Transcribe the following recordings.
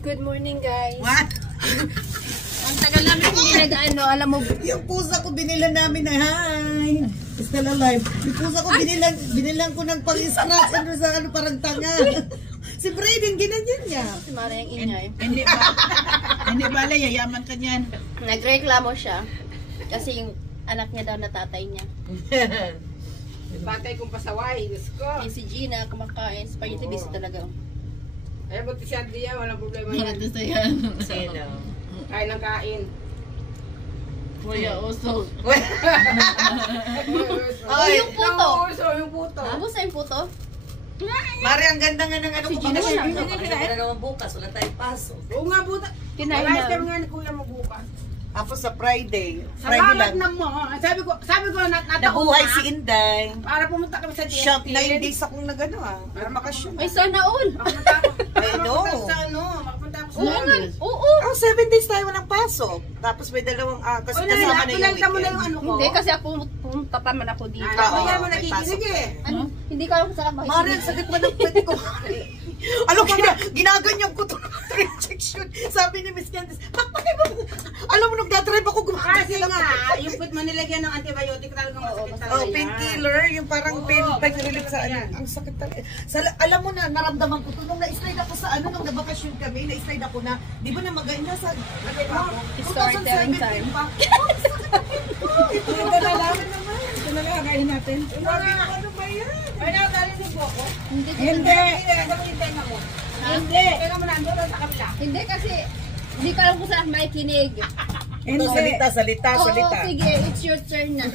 Good morning, guys. What? Ang tagal namin hindi nag-ano, alam mo. Yung pusa ko binilan namin na hi. Still alive. Yung pusa ko binilan ko ng pang-scratch ano sa ano parang tanga. Si Brayden, ginanyan niya. Si Mara yung ingay. Hindi ba, yayaman ka niyan. Nagreklamo siya. Kasi yung anak niya daw na tatay niya. Batay kong pasaway, Diyos ko. Si Gina, kumakain. Spaghetti busy talaga. Ay, buti siya diya, walang problema yan. Ito sa yan. Sino? Kain ng kain. Kuya Oso. Ay, yung puto. Yung puto. Tapos na yung puto? Mari, ang ganda nga ng ano ko. Gina siya. Wala naman bukas, wala tayong pasok. Oo nga, buta. Kinain Wala na. nga ni Kuya magbukas. Tapos sa Friday. Salamat na mo. Sabi ko nataon Nabuhay na. si Inday. Para pumunta kami sa DST. Shop 9 days akong nagano para makashoot. Ay, sana all. Makapunta ako. I know. Makapunta sa ano. Makapunta ako sa Oo nga. Oo. Oh, 7 days tayo walang pasok. Tapos may dalawang kasi Uy, kasama na yung pinalta mo na yung weekend. ano ko. Hindi, kasi ako pumunta pa man ako dito. Oo, Kaya mo may nakikinig pasok eh. Ano? Hindi ko alam kung saan ako Mari, ang sakit ba ng pwede ko? Alam ko na, ginaganyan ko ito rejection. Sabi ni Miss Candice, pakpakay mo. Alam mo, nagdadrive ako Kasi gumagano. nga, yung put mo nilagyan ng antibiotic talagang masakit talaga Oh, yan. painkiller, yung parang pain relief sa ano. Ang sakit talaga. Alam mo na, naramdaman ko ito. Nung na-slide ako sa ano, nung nabakasyon kami, na-slide ako na, di ba na maganda sa, Storytelling time. pa. Oh, ang sakit ang pinto. Ito na lang. Ito na lang, kakain natin. Sabi ko, ano ba yan? Ay, nakadali si Boko. Hindi. Hindi. Hintay na mo. Hindi. Kaya mo nandun sa kabila. Hindi kasi, hindi ko alam kung saan makikinig. Ito, salita. Oo, sige, it's your turn na.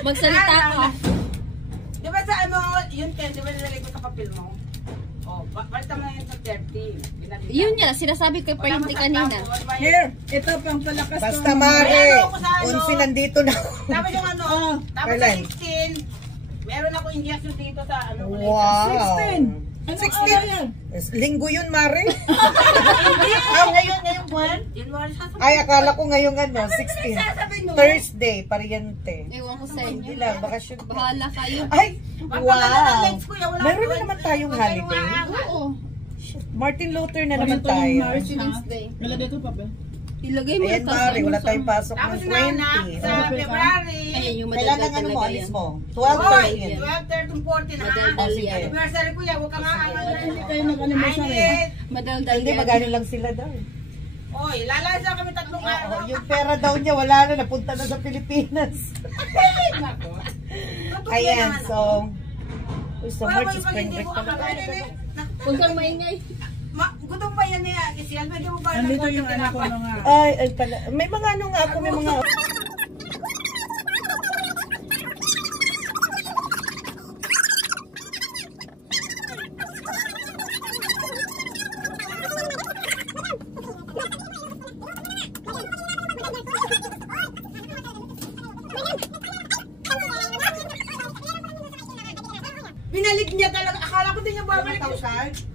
Magsalita ka. Di ba sa ano, yun 10, di ba nilagay ko sa papel mo? Oh, balita mo na yun sa 30. Yun nga, sinasabi ko pa yung kanina. Here, ito pang palakas to. Basta Mari, Meron ako sa ano. kung nandito na. Tapos yung ano, tapos sa 16, meron ako injection dito sa ano. Wow. 16. Anong araw yan? Linggo yun, Mari. Ngayon buwan? January sasabihin. Ay, akala ko ngayong ano, 16. Sasabihin mo. Thursday, pariente. Ewan ko sa inyo. Hindi lang, bakasyon. Bahala kayo. Ay, Wow. wow. Meron na naman tayong holiday. Oo. Martin Luther na Pag naman ito yung tayo. March, President's Day. Nalagay ko pa ba? Ilagay mo Ayan, na Mari, wala tayong pasok Tapos ng na anak 20. sa February. Ayan, yung Kailangan madaldal ano mo, talaga alis yan. mo. Hoy, 12, 13. 12, 13, 14 ha. Madaldal sige. yan. Anniversary ko yan, huwag ka nga Hindi kayo nag-anniversary. Madaldal Hindi, yan. magano lang sila daw. Oy, lalasa kami tatlong Oo, araw. yung pera daw niya, wala na, napunta na sa Pilipinas. Ayan, so, uy, so March spring break pala. Huwag kang maingay. Gutom ba yan niya? Isiyan, pwede mo ba? Andito yung anak ko mga... Ay, pala. May mga ano nga ako, may mga... Binalig niya talaga. Akala ko din niya babalik. 1,000?